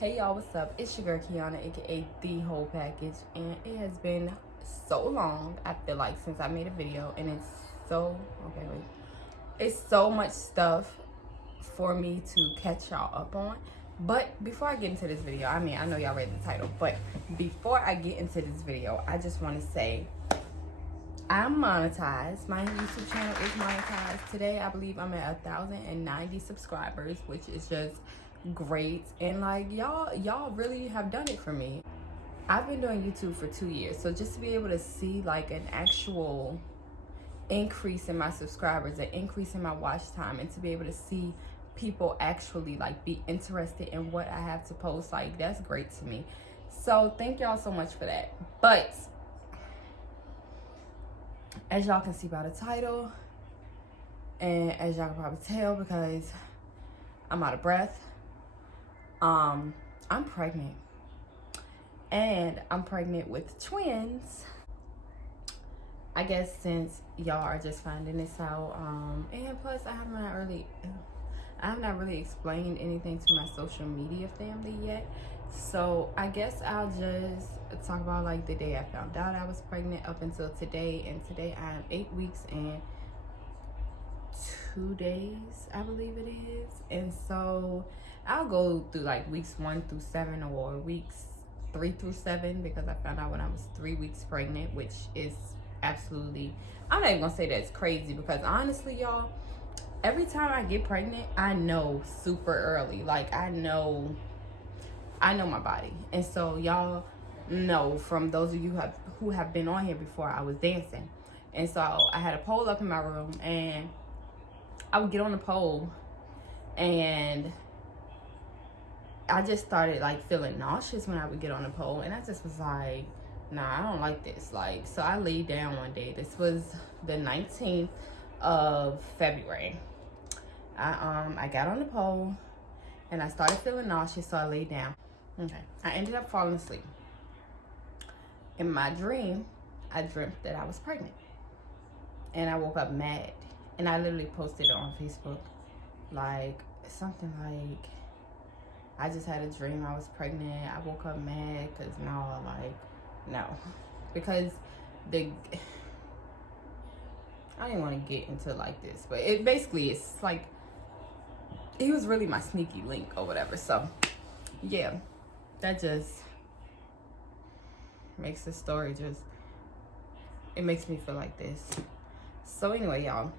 Hey y'all, what's up? It's your girl Kiana, aka The Whole Package, and it has been so long, I feel like, since I made a video, and it's so much stuff for me to catch y'all up on. But before I get into this video, I know y'all read the title, but before I get into this video, I just want to say I'm monetized. My YouTube channel is monetized. Today, I believe I'm at 1,090 subscribers, which is just great. And like y'all really have done it for me. I've been doing YouTube for 2 years, so just to be able to see like an actual increase in my subscribers, an increase in my watch time, and to be able to see people actually like be interested in what I have to post, like that's great to me. So thank y'all so much for that. But as y'all can see by the title, and as y'all can probably tell because I'm out of breath, I'm pregnant. And I'm pregnant with twins. I guess since y'all are just finding this out, and plus I have not really explained anything to my social media family yet. So I guess I'll just talk about like the day I found out I was pregnant up until today. And today I am 8 weeks and 2 days, I believe it is. And so I'll go through like weeks 1 through 7 or weeks 3 through 7, because I found out when I was 3 weeks pregnant, which is absolutely, I'm not even gonna say that's crazy, because honestly y'all, every time I get pregnant I know super early. Like I know my body. And so y'all know, from those of you who have been on here before, I was dancing. And so I had a pole up in my room, and I would get on the pole and I just started like feeling nauseous when I would get on the pole, and I just was like, nah, I don't like this. Like, so I laid down one day. This was the 19th of February. I got on the pole and I started feeling nauseous, so I laid down. Okay. I ended up falling asleep. In my dream, I dreamt that I was pregnant. And I woke up mad. And I literally posted it on Facebook. Like, something like, I just had a dream I was pregnant. I woke up mad because no. Because I didn't want to get into like this. But it basically, it's like, he was really my sneaky link or whatever. So, yeah. That just makes the story it makes me feel like this. So anyway, y'all,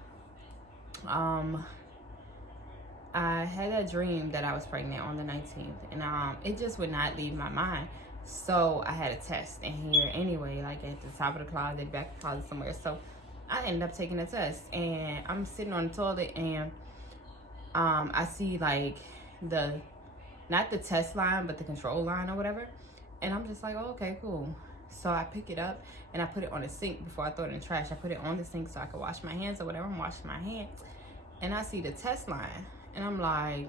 I had a dream that I was pregnant on the 19th, and it just would not leave my mind. So I had a test in here anyway, like at the top of the closet, back of the closet somewhere. So I ended up taking a test, and I'm sitting on the toilet, and I see like not the test line, but the control line or whatever. And I'm just like, oh, okay, cool. So I pick it up and I put it on the sink before I throw it in the trash. I put it on the sink so I could wash my hands or whatever. I'm washing my hands. And I see the test line. And I'm like,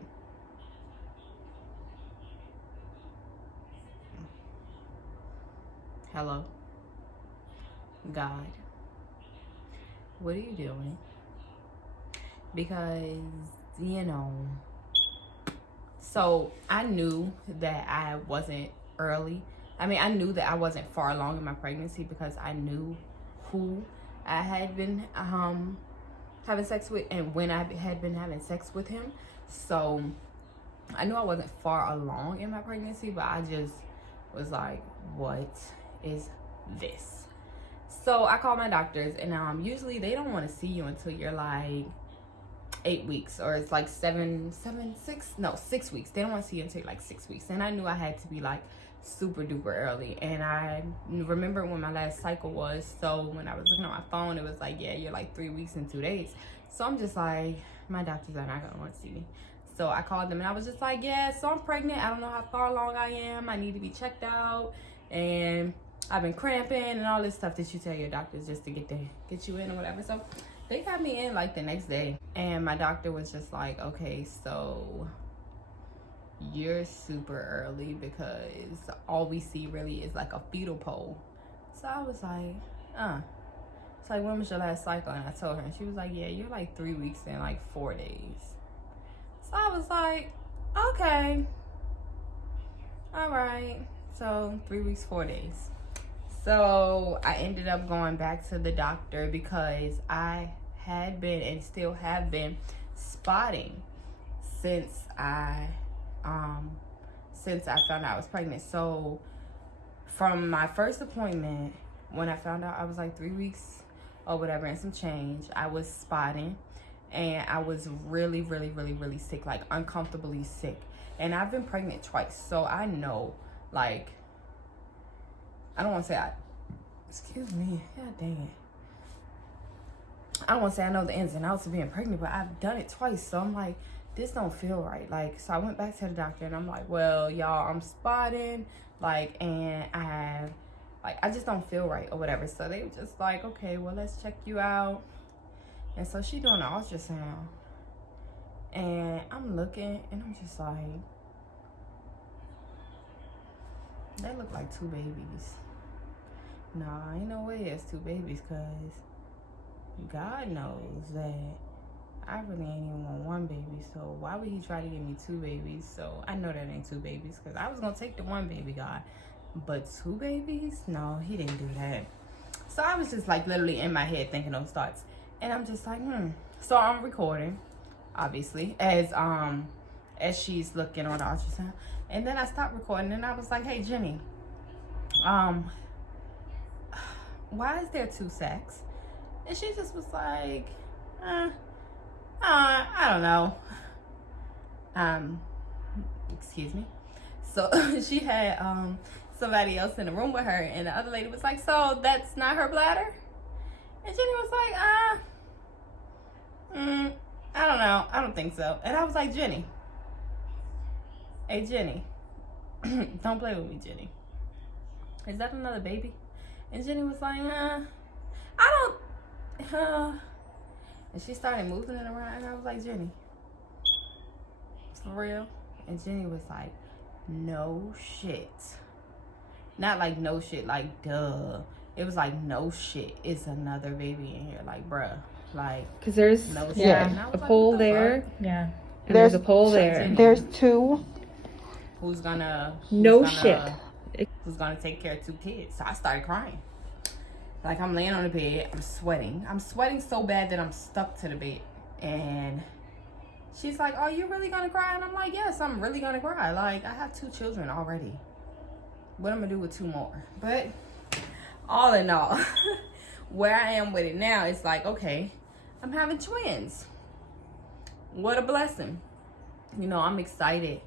hello, God, what are you doing? Because, so I knew that I wasn't early. I knew that I wasn't far along in my pregnancy, because I knew who I had been having sex with and when I had been having sex with him. So I knew I wasn't far along in my pregnancy, but I just was like, what is this? So I called my doctors, and usually they don't want to see you until you're like 8 weeks, or it's like 6 weeks. They don't want to see you until like 6 weeks. And I knew I had to be like super duper early. And I remember when my last cycle was, so when I was looking at my phone, it was like, yeah, you're like 3 weeks and 2 days. So I'm just like, my doctors are not gonna want to see me. So I called them and I was just like, yeah, so I'm pregnant. I don't know how far along I am. I need to be checked out, and I've been cramping and all this stuff that you tell your doctors just to get you in or whatever. So they got me in like the next day, and my doctor was just like, okay, so you're super early, because all we see really is like a fetal pole. So I was like, it's like, when was your last cycle? And I told her, and she was like, yeah, you're like 3 weeks and like 4 days. So I was like, okay. right, so 3 weeks, 4 days. So I ended up going back to the doctor because I had been and still have been spotting since I found out I was pregnant. So from my first appointment, when I found out I was like 3 weeks or whatever and some change, I was spotting, and I was really, really, really, really sick, like uncomfortably sick. And I've been pregnant twice, so I know, like, I don't want to say excuse me, god dang it. I don't want to say I know the ins and outs of being pregnant, but I've done it twice, so I'm like, this don't feel right. Like, so I went back to the doctor, and I'm like, well, y'all, I'm spotting, like, and I just don't feel right or whatever. So they were just like, okay, well, let's check you out. And so she doing an ultrasound, and I'm looking, and I'm just like, they look like 2 babies. Nah, ain't no way it's 2 babies, because God knows that I really ain't even want 1 baby. So why would he try to give me 2 babies? So I know that ain't 2 babies, because I was going to take the 1 baby, God. But 2 babies? No, he didn't do that. So I was just like literally in my head thinking those thoughts. And I'm just like, So I'm recording, obviously, as she's looking on the ultrasound. And then I stopped recording, and I was like, hey, Jenny, why is there 2 sacks? And she just was like, I don't know. Excuse me. So she had somebody else in the room with her, and the other lady was like, so that's not her bladder? And Jenny was like, I don't know. I don't think so. And I was like, Jenny. Hey, Jenny. Don't play with me, Jenny. Is that another baby? And Jenny was like, I don't, and she started moving it around, and I was like, Jenny, for real? And Jenny was like, no shit. Not like no shit, like duh. It was like, no shit, it's another baby in here. Like, bruh, like, because there's no shit. yeah a like, pole the there, fuck? yeah, and there's a pole there. There's 2. Who's gonna take care of 2 kids? So I started crying. Like, I'm laying on the bed, I'm sweating. I'm sweating so bad that I'm stuck to the bed. And she's like, oh, you really gonna cry? And I'm like, yes, I'm really gonna cry. Like, I have 2 children already. What I'm gonna do with 2 more? But all in all, where I am with it now, it's like, okay, I'm having twins. What a blessing. You know, I'm excited.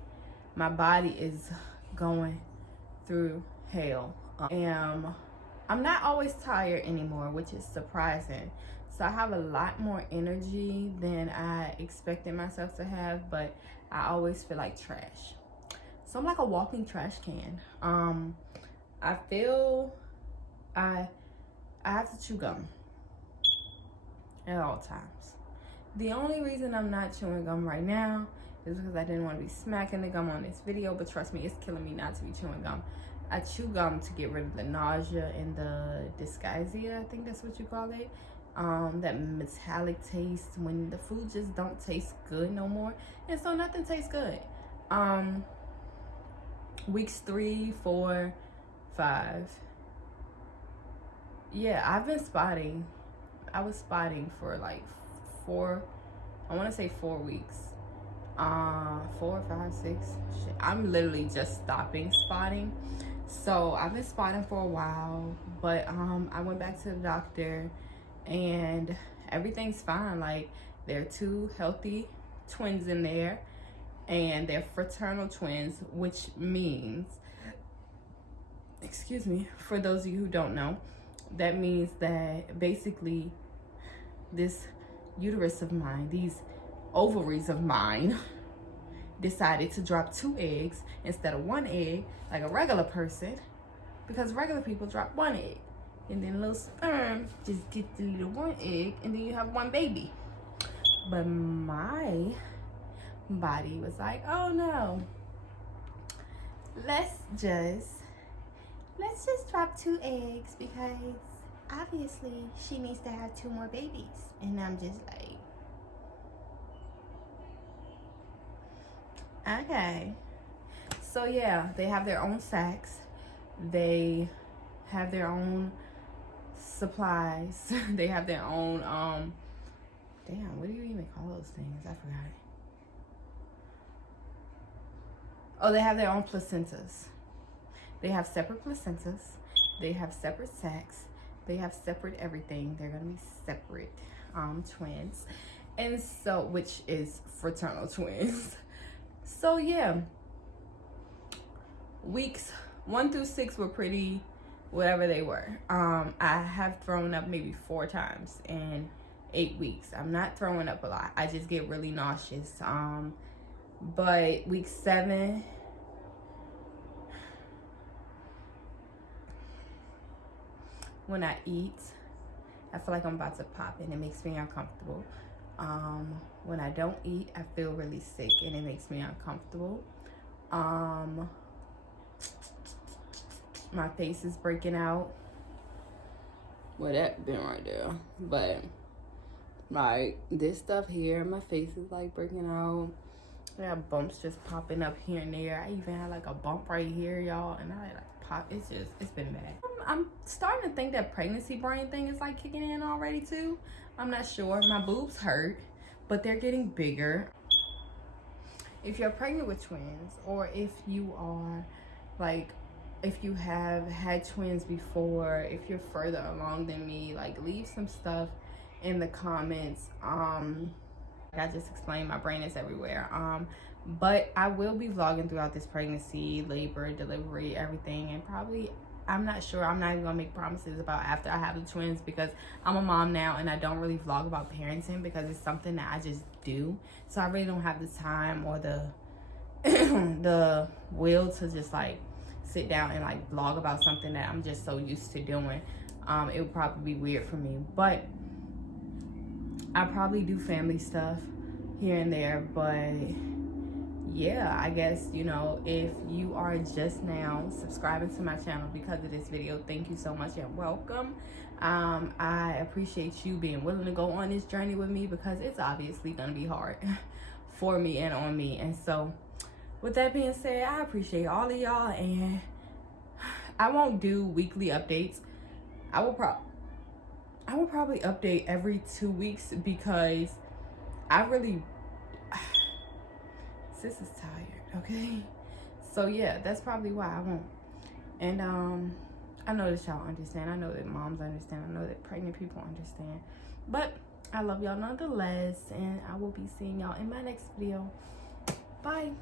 My body is going through hell. I'm not always tired anymore, which is surprising. So I have a lot more energy than I expected myself to have, but I always feel like trash. So I'm like a walking trash can. I feel I have to chew gum at all times. The only reason I'm not chewing gum right now is because I didn't want to be smacking the gum on this video, but trust me, it's killing me not to be chewing gum. I chew gum to get rid of the nausea and the dyschezia, I think that's what you call it. That metallic taste when the food just don't taste good no more. And so nothing tastes good. Weeks 3, 4, 5. Yeah, I've been spotting. I was spotting for like 4 weeks. 4, 5, 6. Shit. I'm literally just stopping spotting. So I've been spotting for a while, but I went back to the doctor, and everything's fine. Like, there are 2 healthy twins in there, and they're fraternal twins, which means, excuse me, for those of you who don't know, that means that basically this uterus of mine, these ovaries of mine, decided to drop 2 eggs instead of 1 egg like a regular person, because regular people drop 1 egg, and then a little sperm just get the little 1 egg, and then you have 1 baby. But my body was like, oh no, let's just drop 2 eggs, because obviously she needs to have 2 more babies. And I'm just like, okay. So yeah, they have their own sacs. They have their own supplies. They have their own damn, what do you even call those things? I forgot. Oh, they have their own placentas. They have separate placentas. They have separate sacs. They have separate everything. They're gonna be separate twins. And so, which is fraternal twins. So yeah, weeks 1 through 6 were pretty whatever they were. I have thrown up maybe 4 times in 8 weeks. I'm not throwing up a lot. I just get really nauseous. But week 7, when I eat, I feel like I'm about to pop and it makes me uncomfortable. When I don't eat, I feel really sick and it makes me uncomfortable. My face is breaking out. Well, that been right there. But like this stuff here, my face is like breaking out. I got bumps just popping up here and there. I even had like a bump right here, y'all, and I like pop. It's been bad. I'm starting to think that pregnancy brain thing is like kicking in already too. I'm not sure. My boobs hurt, but they're getting bigger. If you're pregnant with twins, or if you are like, if you have had twins before, if you're further along than me, like leave some stuff in the comments. I just explained, my brain is everywhere. But I will be vlogging throughout this pregnancy, labor, delivery, everything, and probably, I'm not sure, I'm not even gonna make promises about after I have the twins, because I'm a mom now and I don't really vlog about parenting because it's something that I just do. So I really don't have the time or the the will to just like sit down and like vlog about something that I'm just so used to doing. It would probably be weird for me, but I probably do family stuff here and there. But yeah, I guess, you know, if you are just now subscribing to my channel because of this video, thank you so much and welcome. I appreciate you being willing to go on this journey with me, because it's obviously gonna be hard for me and on me. And so with that being said, I appreciate all of y'all, and I won't do weekly updates. I will probably update every 2 weeks, because I really, sis is tired, okay? So yeah, that's probably why I won't. And I know that y'all understand. I know that moms understand. I know that pregnant people understand. But I love y'all nonetheless, and I will be seeing y'all in my next video. Bye.